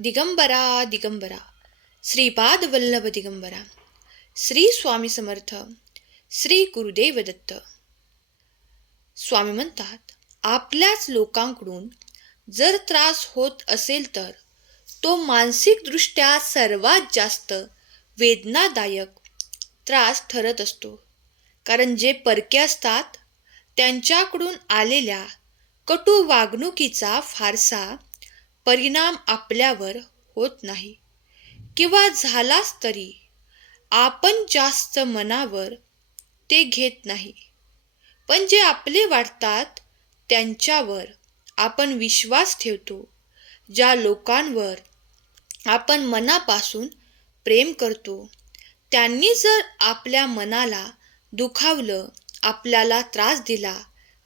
दिगंबरा दिगंबरा श्रीपाद वल्लभ दिगंबरा श्री स्वामी समर्थ श्री गुरुदेव दत्त. स्वामी म्हणतात, आपल्याच लोकांकडून जर त्रास होत असेल तर तो मानसिकदृष्ट्या सर्वात जास्त वेदनादायक त्रास ठरत असतो. कारण जे परके असतात त्यांच्याकडून आलेल्या कटू वागणुकीचा फारसा परिणाम आपल्यावर होत नाही, किंवा झालाच तरी आपण जास्त मनावर ते घेत नाही. पण जे आपले वाटतात त्यांच्यावर आपण विश्वास ठेवतो. ज्या लोकांवर आपण मनापासून प्रेम करतो त्यांनी जर आपल्या मनाला दुखावलं, आपल्याला त्रास दिला,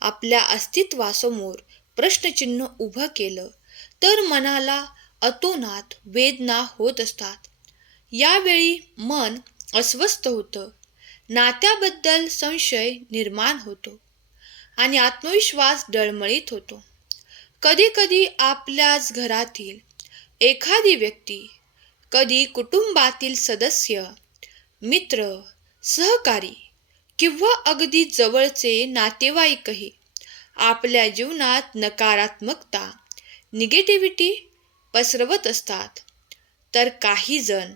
आपल्या अस्तित्वासमोर प्रश्नचिन्ह उभं केलं, तर मनाला अतोनात वेदना होत असतात. यावेळी मन अस्वस्थ होतं, नात्याबद्दल संशय निर्माण होतो आणि आत्मविश्वास डळमळीत होतो. कधीकधी आपल्याच घरातील एखादी व्यक्ती, कधी कुटुंबातील सदस्य, मित्र, सहकारी किंवा अगदी जवळचे नातेवाईकही आपल्या जीवनात नकारात्मकता, निगेटिव्हिटी पसरवत असतात. तर काही जण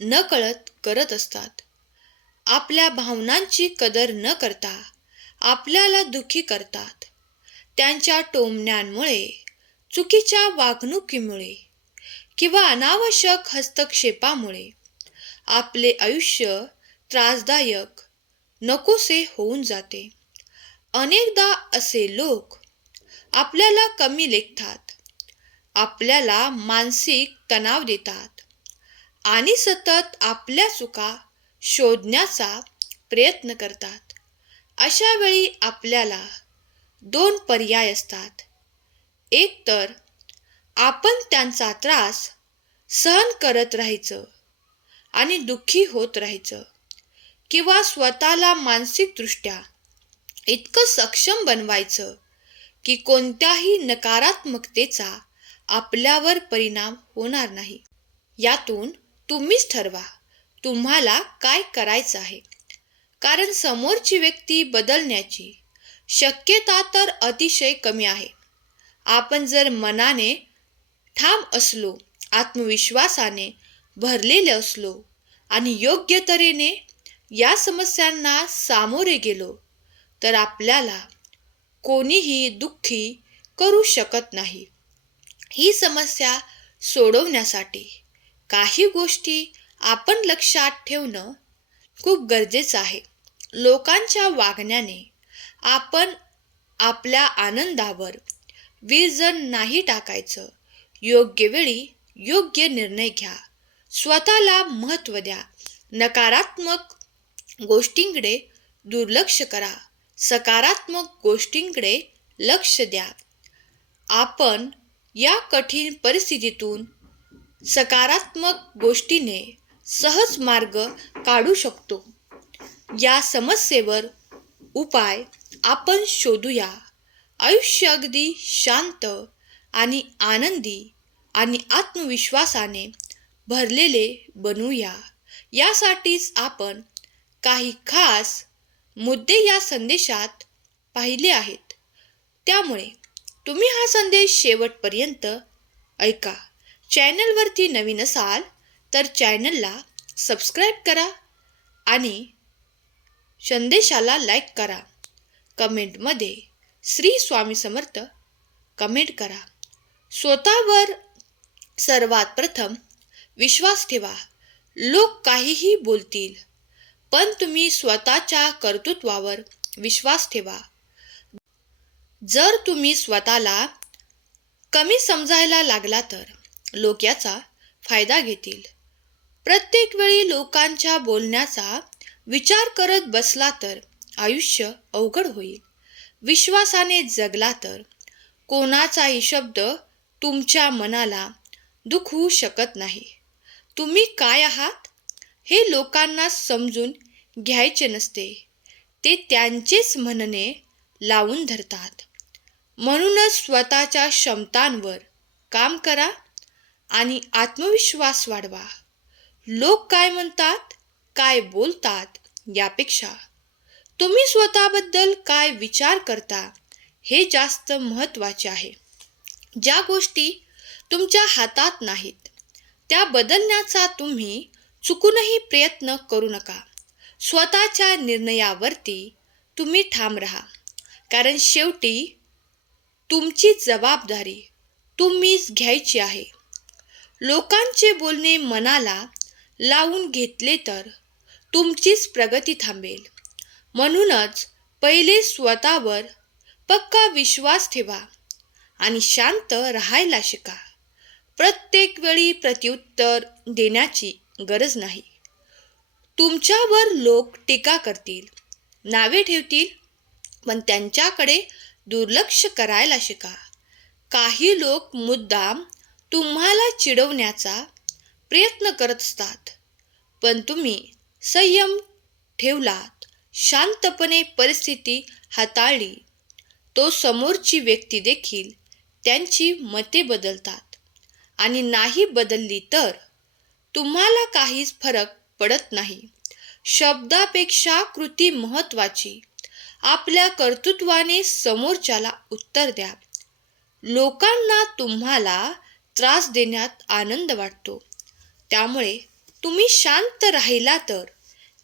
नकळत करत असतात. आपल्या भावनांची कदर न करता आपल्याला दुःखी करतात. त्यांच्या टोमण्यांमुळे, चुकीच्या वागणुकीमुळे किंवा अनावश्यक हस्तक्षेपामुळे आपले आयुष्य त्रासदायक, नकोसे होऊन जाते. अनेकदा असे लोक आपल्याला कमी लेखतात, आपल्याला मानसिक तणाव देतात आणि सतत आपल्या चुका शोधण्याचा प्रयत्न करतात. अशा वेळी आपल्याला दोन पर्याय असतात. एक तर आपण त्यांचा त्रास सहन करत राहायचं आणि दुःखी होत राहायचं, किंवा स्वतःला मानसिकदृष्ट्या इतकं सक्षम बनवायचं की कोणत्याही नकारात्मकतेचा आपल्यावर परिणाम होणार नाही. यातून तुम्हीच ठरवा तुम्हाला काय करायचं आहे. कारण समोरची व्यक्ती बदलण्याची शक्यता तर अतिशय कमी आहे. आपण जर मनाने ठाम असलो, आत्मविश्वासाने भरलेले असलो आणि योग्य तऱ्हेने या समस्यांना सामोरे गेलो तर आपल्याला कोणीही दुःखी करू शकत नाही. ही समस्या सोडवण्यासाठी काही गोष्टी आपण लक्षात ठेवणं खूप गरजेचं आहे. लोकांच्या वागण्याने आपण आपल्या आनंदावर विरजण नाही टाकायचं. योग्य वेळी योग्य निर्णय घ्या. स्वतःला महत्त्व द्या. नकारात्मक गोष्टींकडे दुर्लक्ष करा. सकारात्मक गोष्टींकडे लक्ष द्या. आपण या कठीण परिस्थितीतून सकारात्मक गोष्टीने सहज मार्ग काढू शकतो. या समस्येवर उपाय आपण शोधूया. आयुष्य अगदी शांत आणि आनंदी आणि आत्मविश्वासाने भरलेले बनवूया. यासाठीच आपण काही खास मुद्दे या संदेशात पाहिले आहेत. त्यामुळे तुम्ही हा संदेश शेवटपर्यंत ऐका. चॅनलवरती नवीन असाल तर चॅनलला सबस्क्राईब करा आणि संदेशाला लाईक करा. कमेंटमध्ये श्री स्वामी समर्थ कमेंट करा. स्वतःवर सर्वात प्रथम विश्वास ठेवा. लोक काहीही बोलतील, पण तुम्ही स्वतःच्या कर्तृत्वावर विश्वास ठेवा. जर तुम्ही स्वतःला कमी समजायला लागला तर लोक याचा फायदा घेतील. प्रत्येक वेळी लोकांच्या बोलण्याचा विचार करत बसला तर आयुष्य अवघड होईल. विश्वासाने जगला तर कोणाचाही शब्द तुमच्या मनाला दुखवू शकत नाही. तुम्ही काय आहात हे लोकांना समजून घ्यायचे नसते. ते त्यांचेच म्हणणे लावून धरतात. म्हणूनच स्वतःच्या क्षमतांवर काम करा आणि आत्मविश्वास वाढवा. लोक काय म्हणतात, काय बोलतात यापेक्षा तुम्ही स्वतःबद्दल काय विचार करता हे जास्त महत्त्वाचे आहे. ज्या गोष्टी तुमच्या हातात नाहीत त्या बदलण्याचा तुम्ही चुकूनही प्रयत्न करू नका. स्वतःच्या निर्णयावरती तुम्ही ठाम राहा, कारण शेवटी तुमची जबाबदारी तुम्हीच घ्यायची आहे. लोकांचे बोलणे मनाला लावून घेतले तर तुमचीच प्रगती थांबेल. म्हणूनच पहिले स्वतःवर पक्का विश्वास ठेवा आणि शांत राहायला शिका. प्रत्येक वेळी प्रत्युत्तर देण्याची गरज नाही. तुमच्यावर लोक टीका करतील, नावे ठेवतील, पण त्यांच्याकडे दुर्लक्ष करायला शिका. काही लोक मुद्दाम तुम्हाला चिडवण्याचा प्रयत्न करत असतात, पण तुम्ही संयम ठेवलात, शांतपणे परिस्थिती हाताळली, तो समोरची व्यक्ती देखील त्यांची मते बदलतात. आणि नाही बदलली तर तुम्हाला काहीच फरक पडत नाही. शब्दापेक्षा कृती महत्त्वाची. आपल्या कर्तृत्वाने समोरच्याला उत्तर द्या. लोकांना तुम्हाला त्रास देण्यात आनंद वाटतो, त्यामुळे तुम्ही शांत राहिला तर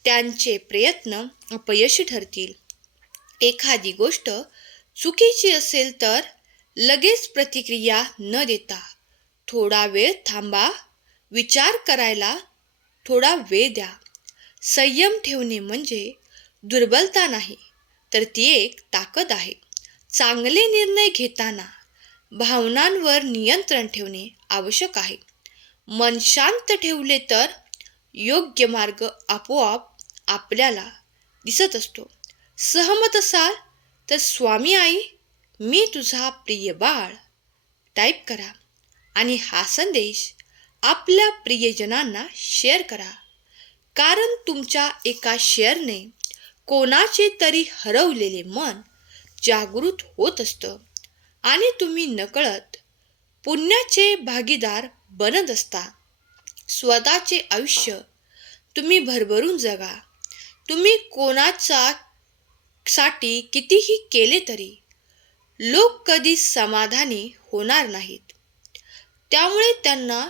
त्यांचे प्रयत्न अपयशी ठरतील. एखादी गोष्ट चुकीची असेल तर लगेच प्रतिक्रिया न देता थोडा वेळ थांबा. विचार करायला थोडा वेळ द्या. संयम ठेवणे म्हणजे दुर्बलता नाही, तर ती एक ताकद आहे. चांगले निर्णय घेताना भावनांवर नियंत्रण ठेवणे आवश्यक आहे. मन शांत ठेवले तर योग्य मार्ग आपोआप आपल्याला दिसत असतो. सहमत असाल तर स्वामी आई मी तुझा प्रिय बाळ टाईप करा आणि हा संदेश आपल्या प्रियजनांना शेअर करा, कारण तुमच्या एका शेअरने कोणाचे तरी हरवलेले मन जागृत होत असतं आणि तुम्ही नकळत पुण्याचे भागीदार बनत असता. स्वतःचे आयुष्य तुम्ही भरभरून जगा. तुम्ही कोणाचा साठी कितीही केले तरी लोक कधी समाधानी होणार नाहीत. त्यामुळे त्यांना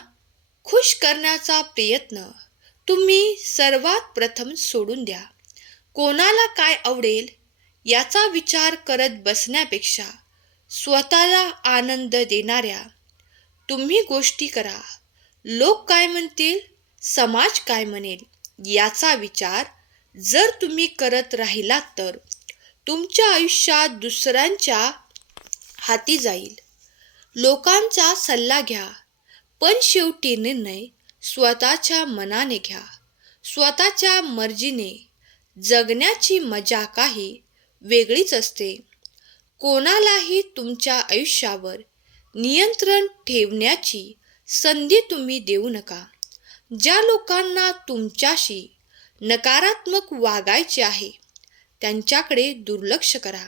खुश करण्याचा प्रयत्न तुम्ही सर्वात प्रथम सोडून द्या. कोणाला काय आवडेल याचा विचार करत बसण्यापेक्षा स्वतःला आनंद देणाऱ्या तुम्ही गोष्टी करा. लोक काय म्हणतील, समाज काय म्हणेल याचा विचार जर तुम्ही करत राहिलात तर तुमच्या आयुष्यात दुसऱ्यांच्या हाती जाईल. लोकांचा सल्ला घ्या, पण शेवटी निर्णय स्वतःच्या मनाने घ्या. स्वतःच्या मर्जीने जगण्याची मजा काही वेगळीच असते. कोणालाही तुमच्या आयुष्यावर नियंत्रण ठेवण्याची संधी तुम्ही देऊ नका. ज्या लोकांना तुमच्याशी नकारात्मक वागायचे आहे त्यांच्याकडे दुर्लक्ष करा.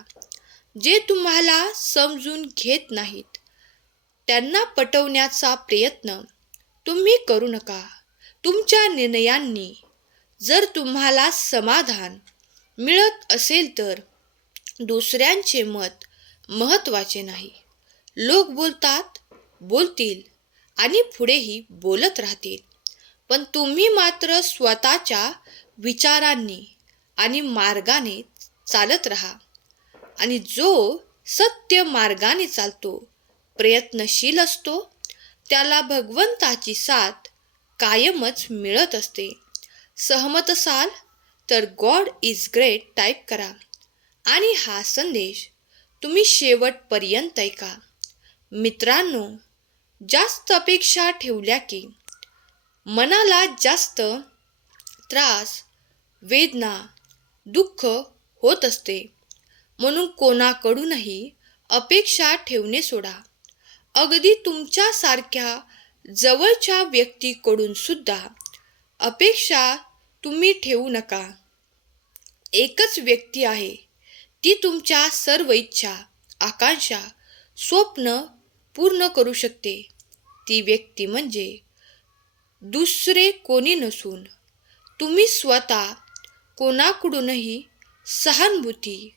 जे तुम्हाला समजून घेत नाहीत त्यांना पटवण्याचा प्रयत्न तुम्ही करू नका. तुमच्या निर्णयांनी जर तुम्हाला समाधान मिळत असेल तर दुसऱ्यांचे मत महत्त्वाचे नाही. लोक बोलतात, बोलतील आणि पुढेही बोलत राहतील, पण तुम्ही मात्र स्वतःच्या विचारांनी आणि मार्गाने चालत राहा. आणि जो सत्य मार्गाने चालतो, प्रयत्नशील असतो, त्याला भगवंताची साथ कायमच मिळत असते. सहमत असाल तर गॉड इज ग्रेट टाईप करा आणि हा संदेश तुम्ही शेवटपर्यंत ऐका. मित्रांनो, जास्त अपेक्षा ठेवल्या की मनाला जास्त त्रास, वेदना, दुःख होत असते. म्हणून कोणाकडूनही अपेक्षा ठेवणे सोडा. अगदी तुमच्यासारख्या जवळच्या व्यक्तीकडून सुद्धा अपेक्षा तुम्ही ठेवू नका. एकच व्यक्ती आहे, ती तुमच्या सर्व इच्छा, आकांक्षा, स्वप्न पूर्ण करू शकते. ती व्यक्ती म्हणजे दुसरे कोणी नसून तुम्ही स्वतः. कोणाकडूनही सहानुभूती,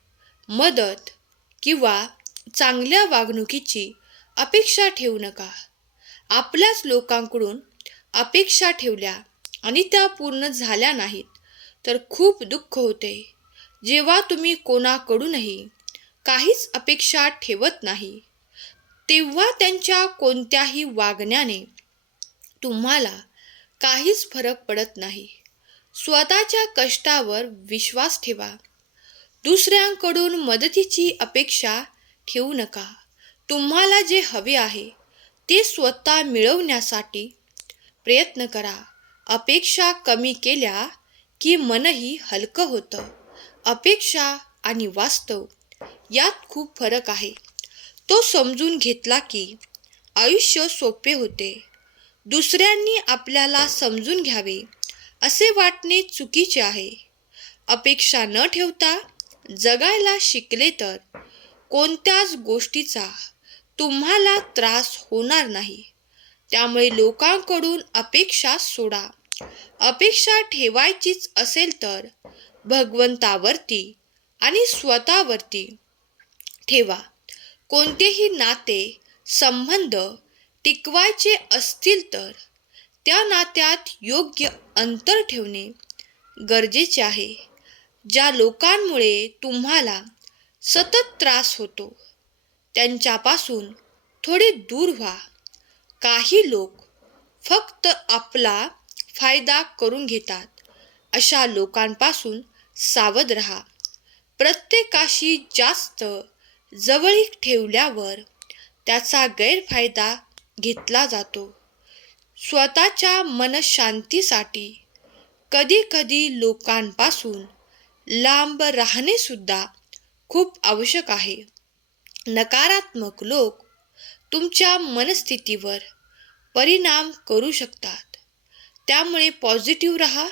मदत किंवा चांगल्या वागणुकीची अपेक्षा ठेवू नका. आपल्याच लोकांकडून अपेक्षा ठेवल्या आणि त्या पूर्ण झाल्या नाहीत तर खूप दुःख होते. जेव्हा तुम्ही कोणाकडूनही काहीच अपेक्षा ठेवत नाही तेव्हा त्यांच्या कोणत्याही वागण्याने तुम्हाला काहीच फरक पडत नाही. स्वतःच्या कष्टावर विश्वास ठेवा. दुसऱ्यांकडून मदतीची अपेक्षा ठेवू नका. तुम्हाला जे हवे आहे ते स्वतः मिळवण्यासाठी प्रयत्न करा. अपेक्षा कमी केल्या की मनही हलकं होतं. अपेक्षा आणि वास्तव यात खूप फरक आहे. तो समजून घेतला की आयुष्य सोपे होते. दुसऱ्यांनी आपल्याला समजून घ्यावे असे वाटणे चुकीचे आहे. अपेक्षा न ठेवता जगायला शिकले तर कोणत्याच गोष्टीचा तुम्हाला त्रास होणार नाही. त्यामुळे लोकांकडून अपेक्षा सोडा. अपेक्षा ठेवायचीच असेल तर भगवंतावरती आणि स्वतःवरती ठेवा. कोणतेही नाते संबंध टिकवायचे असतील तर त्या नात्यात योग्य अंतर ठेवणे गरजेचे आहे. ज्या लोकांमुळे तुम्हाला सतत त्रास होतो त्यांच्यापासून थोडे दूर व्हा. काही लोक फक्त आपला फायदा करून घेतात. अशा लोकांपासून सावध राहा. प्रत्येकाशी जास्त जवळीक ठेवल्यावर त्याचा गैरफायदा घेतला जातो. स्वतःच्या मनशांतीसाठी कधीकधी लोकांपासून लांब राहणे सुद्धा खूप आवश्यक आहे. नकारात्मक लोक तुमच्या मनस्थितीवर परिणाम करू शकतात. त्यामुळे पॉझिटिव्ह राहा,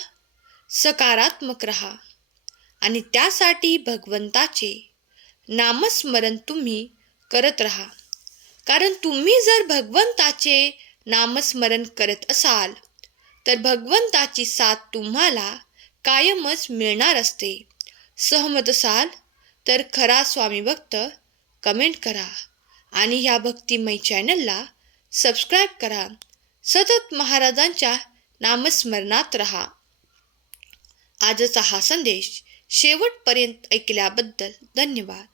सकारात्मक राहा आणि त्यासाठी भगवंताचे नामस्मरण तुम्ही करत राहा. कारण तुम्ही जर भगवंताचे नामस्मरण करत असाल तर भगवंताची साथ तुम्हाला कायमच मिळणार असते. सहमत असाल तर खरा स्वामी भक्त कमेंट करा आणि ह्या भक्तिमय चॅनलला सबस्क्राईब करा. सतत महाराजांच्या नामस्मरणात राहा. आजचा हा संदेश शेवटपर्यंत ऐकल्याबद्दल धन्यवाद.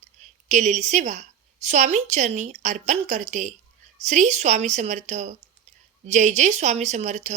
केलेली सेवा स्वामींचरणी अर्पण करते. श्री स्वामी समर्थ. जय जय स्वामी समर्थ.